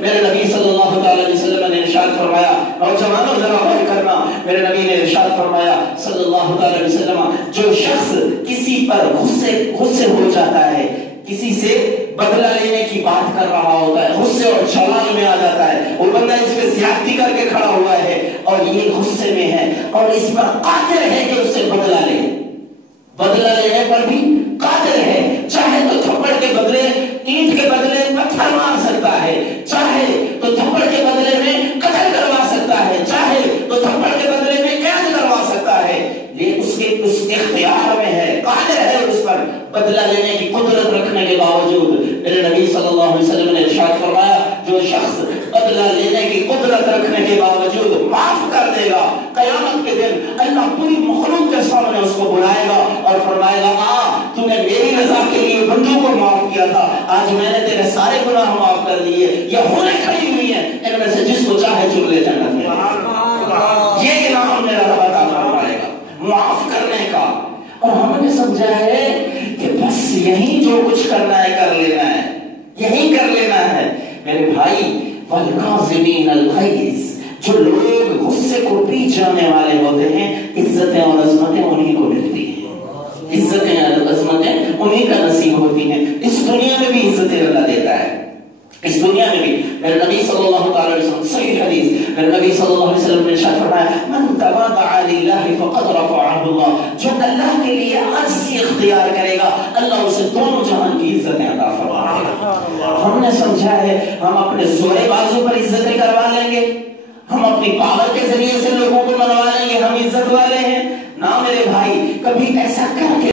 میرے نبی صلی اللہ علیہ وسلم نے ارشاد فرمایا، نوجوانوں ذرا غور کرنا، میرے نبی نے ارشاد فرمایا صلی اللہ علیہ وسلم، جو شخص کسی پر غصے ہو جاتا ہے، کسی سے بدلہ لینے کی بات کر رہا ہوتا ہے، غصے اور جلال میں آ جاتا ہے، وہ بندہ اس پہ زیادتی کر کے کھڑا ہوا ہے اور یہ غصے میں ہے اور اس پر قادر ہے کہ اس سے بدلہ لے، بدلہ لینے پر بھی قادر ہے، چاہے تو تھپڑ کے بدلے اینٹ کے بدلے پتھر مار سکتا ہے، چاہے تو تھپڑ کے بدلے میں قتل کروا سکتا ہے، چاہے تو تھپڑ کے بدلے میں قید کروا سکتا ہے، یہ اس کے اختیار میں ہے، قادر ہے اس پر بدلہ لینے کی قدرت رکھنے کے باوجود۔ میرے نبی صلی اللہ علیہ وسلم نے ارشاد فرمایا، جو شخص بدلہ لینے کی قدرت رکھنے کے باوجود معاف کر دے گا، قیامت کے دن اللہ پوری مخلوق کے سامنے اس کو بلائے گا اور فرمائے گا، تو نے میری رضا کے لیے بندوں کو معاف کیا تھا، آج میں نے تیرے سارے گناہ معاف کر دیے، یہ ہونے کھڑی ہوئی ہیں، ان میں سے جس کو چاہے چن لے جنت میں۔ یہ انعام میرا رب عطا فرمائے گا معاف کرنے کا۔ اور ہم نے سمجھا ہے کہ بس یہی جو کچھ کرنا ہے کر لینا ہے، یہی کر لینا ہے۔ میرے بھائی، وَالْكَاظِمِينَ الْغَيْظَ، جو لوگ غصے کو پی جانے والے ہوتے ہیں، عزتیں اور عظمتیں انہی کو ملتی ہیں، عزتیں اور عظمتیں انہی کا نصیب ہوتی ہیں۔ اس دنیا میں بھی عزتیں اللہ دیتا ہے، اس دنیا میں بھی۔ میرے نبی صلی اللہ علیہ وسلم، صحیح حدیث، میرے نبی صلی اللہ علیہ وسلم نے ارشاد فرمایا، من تواضع للہ فقد رفعہ اللہ، جو اللہ کے لیے عجزی اختیار کرے گا، اللہ اسے دونوں جہان کی عزتیں عطا فرمائے گا۔ ہم نے سمجھا ہے ہم اپنے زور بازو پر عزتیں کروا لیں گے، ہم اپنی پاور کے ذریعے سے لوگوں کو منوا لیں گے، ہم عزت والے ہیں۔ نہ میرے بھائی، کبھی ایسا کر کے